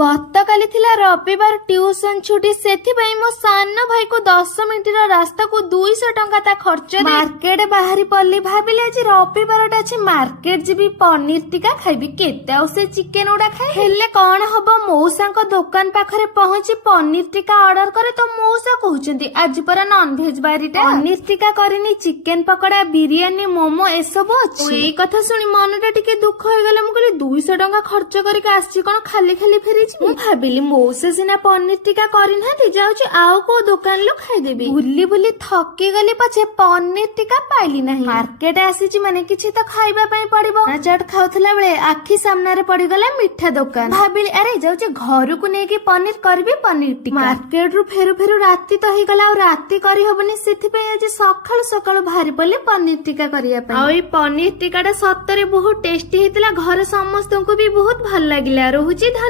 ଗତକାଲି ଥିଲା ରବିବାର ଟ୍ୟୁସନ ଛୁଟି, ସେଥିପାଇଁ ମୋ ସାନ ଭାଇକୁ 10 ମିନିଟର ରାସ୍ତାକୁ 200 ଟଙ୍କା ତା ଖର୍ଚ୍ଚ ମାର୍କେଟ ବାହାରି ପଡିଲି। ଭାବିଲି ଆଜି ରବିବାରଟା ଅଛି, ମାର୍କେଟ ଯିବି, ପନିର ଟିକା ଖାଇବି। କେତେ ଆଉ ସେ ଚିକେନ ଗୁଡା ଖାଇ ହେଲେ କଣ ହବ, ମଉସାଙ୍କ ଦୋକାନ ପାଖରେ ପହଞ୍ଚି ପନିର ଟିକା ଅର୍ଡର କରେ ତ ମଉସା କହୁଛନ୍ତି ଆଜି ପରା ନନଭେଜ ବାରିଟା, ପନିର ଟିକା କରିନି, ଚିକେନ ପକୋଡା, ବିରିୟାନୀ, ମୋମୋ ଏସବୁ ଅଛି। ଏଇ କଥା ଶୁଣି ମନଟା ଟିକେ ଦୁଃଖ ହେଇଗଲା। ମୁଁ କହିଲି 200 ଟଙ୍କା ଖର୍ଚ୍ଚ କରିକି ଆସିଛି, କଣ ଖାଲି ଖାଲି ଫେରିଛି? ମୁଁ ଭାବିଲି ମଉସା ସିନା ପନିର ଟିକା କରିନାହାନ୍ତି, ଯାଉଛି ଆଉ କୋଉ ଦୋକାନରୁ ଖାଇଦେବି। ବୁଲି ବୁଲି ଥକି ଗଲି ପଛେ ପନିର ଟିକା ପାଇଲି ନାହିଁ। ମାର୍କେଟ ଆସିଛି ମାନେ କିଛି ତ ଖାଇବା ପାଇଁ ପଡିବ। ଚାଟ୍ ଖାଉଥିଲା ବେଳେ ଆଖି ସାମ୍ନାରେ ପଡିଗଲା ମିଠା ଦୋକାନ। ଭାବିଲି ଆରେ ଯାଉଛି ଘରକୁ ନେଇକି ପନିର କରିବି ପନିର ଟିକା। ମାର୍କେଟ ରୁ ଫେରୁ ଫେରୁ ରାତି ତ ହେଇଗଲା, ଆଉ ରାତି କରିହବନି, ସେଥିପାଇଁ ଆଜି ସକାଳୁ ସକାଳୁ ବାହାରି ପଡିଲି ପନିର ଟିକା କରିବା ପାଇଁ। ଆଉ ଏଇ ପନିର ଟିକା ଟା ସତରେ ବହୁତ ଟେଷ୍ଟି ହେଇଥିଲା, ଘରେ ସମସ୍ତଙ୍କୁ ବି ବହୁତ ଭଲ ଲାଗିଲା। ରହୁଛି ଧନ୍ୟବାଦ।